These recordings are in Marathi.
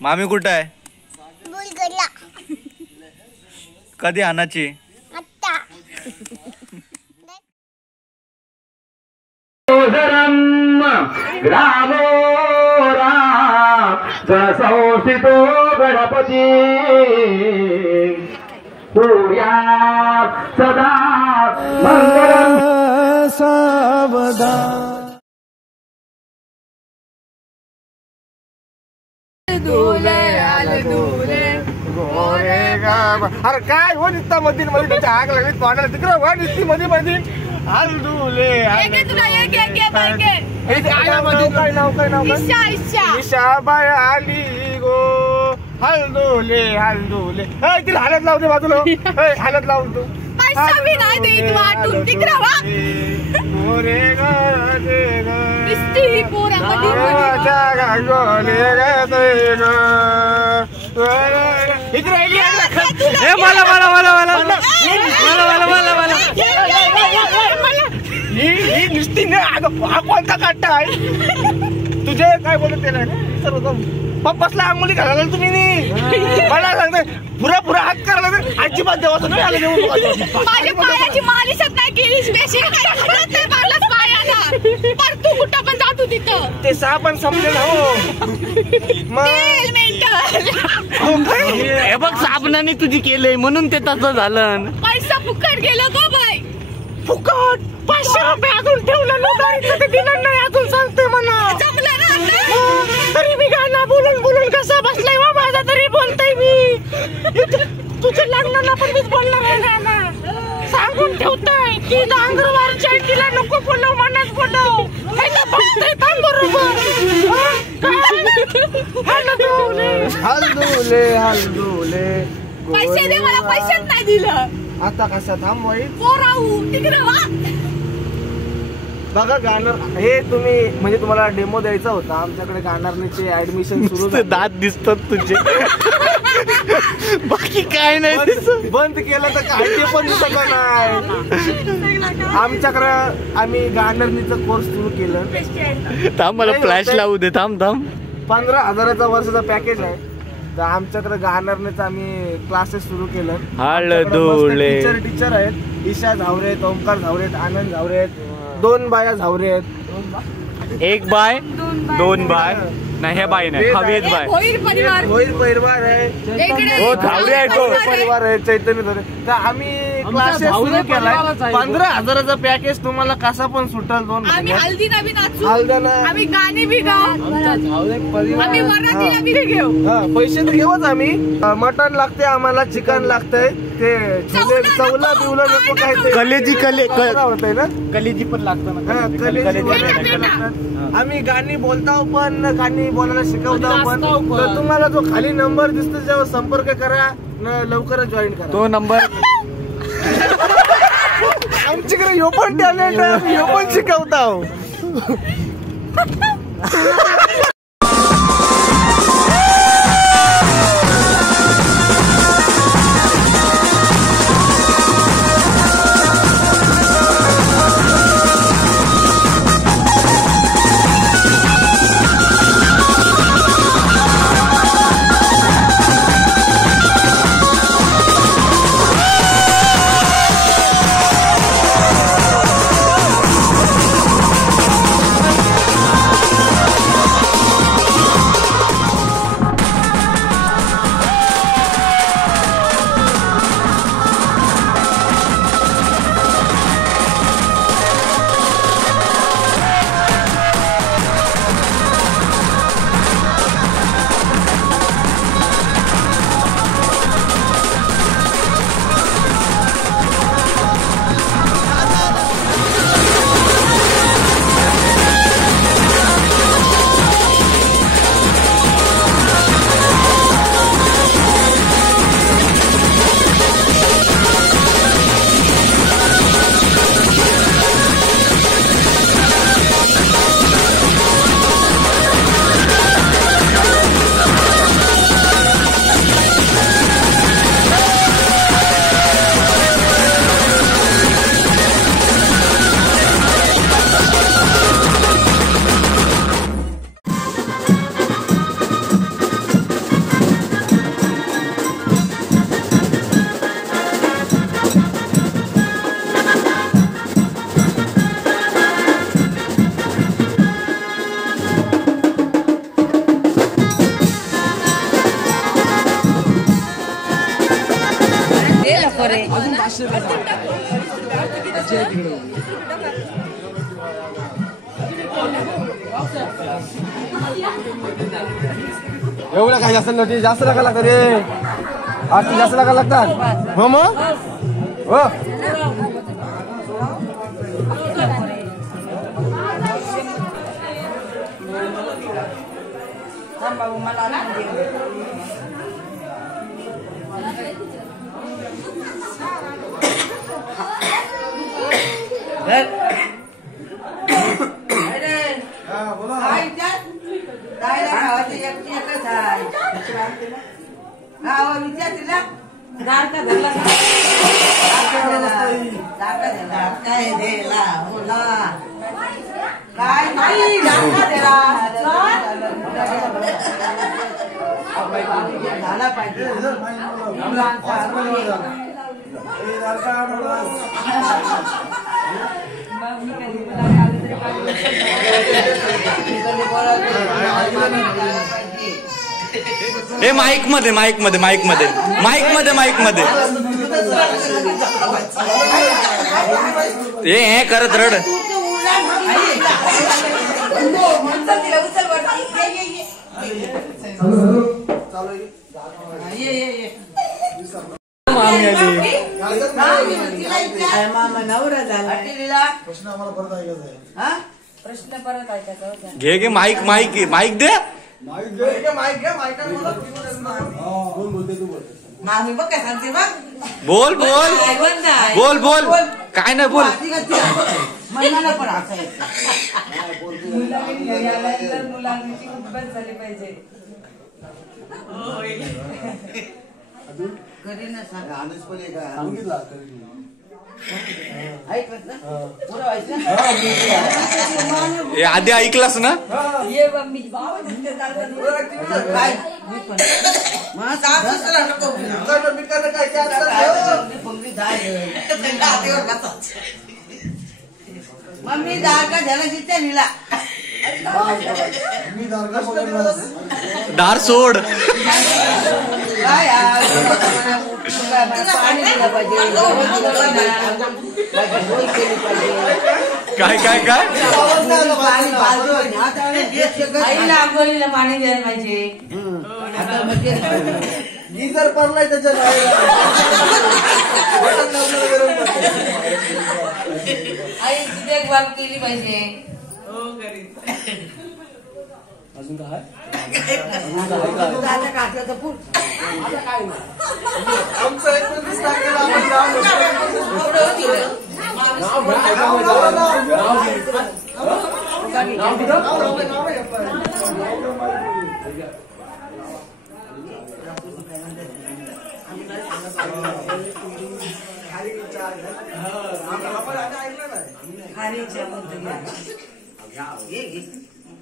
मामी कुठं आहे? बुलगडला. कधी आणायची? आत्ता. ग्रामो संस्थितो गणपती सूर्या सदा मंगलम सावधान. अरे काय हो निघता मधील मध्ये त्याच्या आग लागली तोंडाला तिकडे वा निघती मध्ये मध्ये हलदुले. काय नाव ईशाबाई आली गो हलदुले हलदुले. तिला हालत लावते बाजूला हालत लावून तू नुसती हा कोणता काट्टा आहे तुझे काय बोलत नाही सर्व पप्पासला अंगोली घालायला तुम्ही मला सांगते पुरा पुरा हात करायला अजिबात देवाचं नाही आलं देऊन माझ्या पायाची मालिशच नाही केली स्पेशल पर तू कुठं पण जातो तिथं ते सहा पण संपलेलं हो हे बघ साबणाने तुझी केलंय म्हणून ते तसं झालं. पैसा फुकट गेलं गो बाई फुकट 500 रुपये अजून ठेवलं ते दिलं नाही अजून सांगते मला जमलं ना तरी मी गाणं बोलून बोलून कसा बसलाय वा माझा तरी बोलतोय मी तुझ्या लग्नाला पण मीच बोलणार आहे ना सांगून ठेवतोय की अंगरवारच्या तिला नको बोलव मनात बोलव बघतोय पण बरोबर हलदुले हलदुले. पैसे दे मला पैसेच नाही दिलं आता कसा थांबवाई पोराऊ तिकडे वा. बघा गाणार हे तुम्ही म्हणजे तुम्हाला डेमो द्यायचा होता आमच्याकडे गाणारचे ऍडमिशन सुरू दात दिसतात तुझे बाकी काय नाही बंद केलं तर काय ते पण दिसत नाही. आमच्याकडे आम्ही गाणारणीचा कोर्स सुरू केलं. थांब मला फ्लॅश लावू दे थांब 15,000चा वर्षाचा पॅकेज आहे तर आमच्याकडे गाणारणीचं आम्ही क्लासेस सुरू केलं. टीचर आहेत ईशा झावरे आहेत ओमकार झावरे आहेत आनंद झावरे आहेत 2 बाया झावरे आहेत. 1 बाय 2 बाय नाही हे बाय नाही हवेत बाय होईल परिवार आहे हो झावरे आहे तो परिवार आहे चैतन्य धरे. तर आम्ही क्लासेस सुरू केलाय 15,000चा पॅकेज तुम्हाला कसा पण सुटेल 2 आम्ही हल्दीना बी नाचू हलदाना आम्ही गाणी बी गाऊ आम्ही मराठीला बी घेऊ पैसे तर घेऊच आम्ही. मटण लागते आम्हाला चिकन लागतंय ते चवला बिवला नको काय ते कलेजी होतंय ना कलेजी पण लागतं ना आम्ही गाणी बोलताव पण गाणी बोलायला शिकवतो पण तर तुम्हाला जो खाली नंबर दिसतो त्यावर संपर्क करा लवकरच जॉईन करा तो नंबर. आमच्याकडे यो पण टॅलेंट आहे यो पण शिकवतो. एवढं काही जास्त नव्हती जास्त नका लागतात रे आज जास्त नका लागतात हो मग हो हे माईक मध्ये माईक मध्ये माईक मध्ये माईक मध्ये माईक मध्ये हे करत रड प्रश्न परत ऐकायचा घे घे माईक माईक माईक दे बोल बोल बोल बोल काय नाही बोल मुलांची उद्बत झाली पाहिजे आधी ऐकलास ना मम्मी दार का झाला जिथे लिला दार सोड काय काय काय आईला आंघोळीला पाणी द्यायला पाहिजे जर पडलाय त्याच्या आईची देखभाल केली पाहिजे अजून काय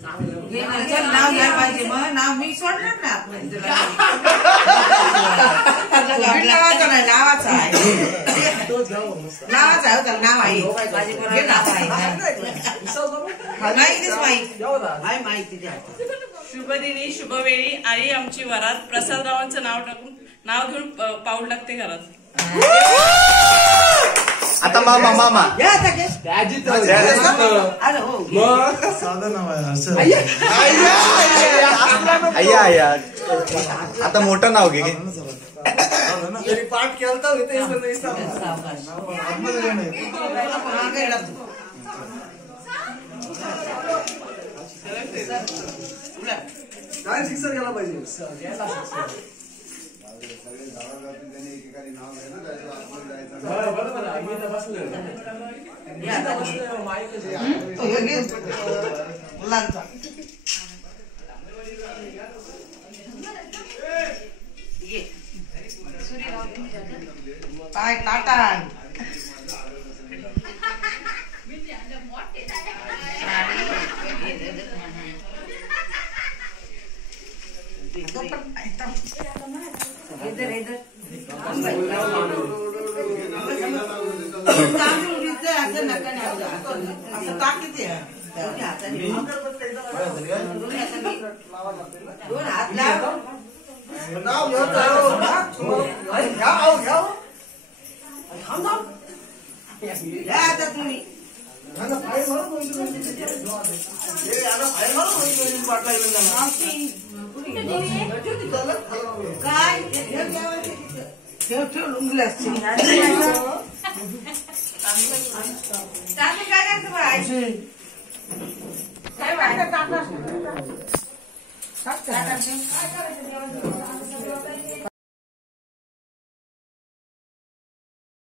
नाव घ्यायला पाहिजे मग नाव मी सोडणार ना नावाचं नाही नावाचं आहे नावाचं आहे त्याला नाव आहे माझे नाव आहे माहिती शुभदिनी शुभवेळी आई आमची वरात प्रसादरावांचं नाव टाकून नाव घेऊन पाऊल टाकते घरात आता मामा मामा अय्या अय्या आता मोठं नाव घे पाठ केलता काय शिक्षण घ्यायला पाहिजे पाय ताटान इधर इधर असं नका असं टाकीते दोन हात लाव काय ठेव उंगल्यास काय करायचं बाय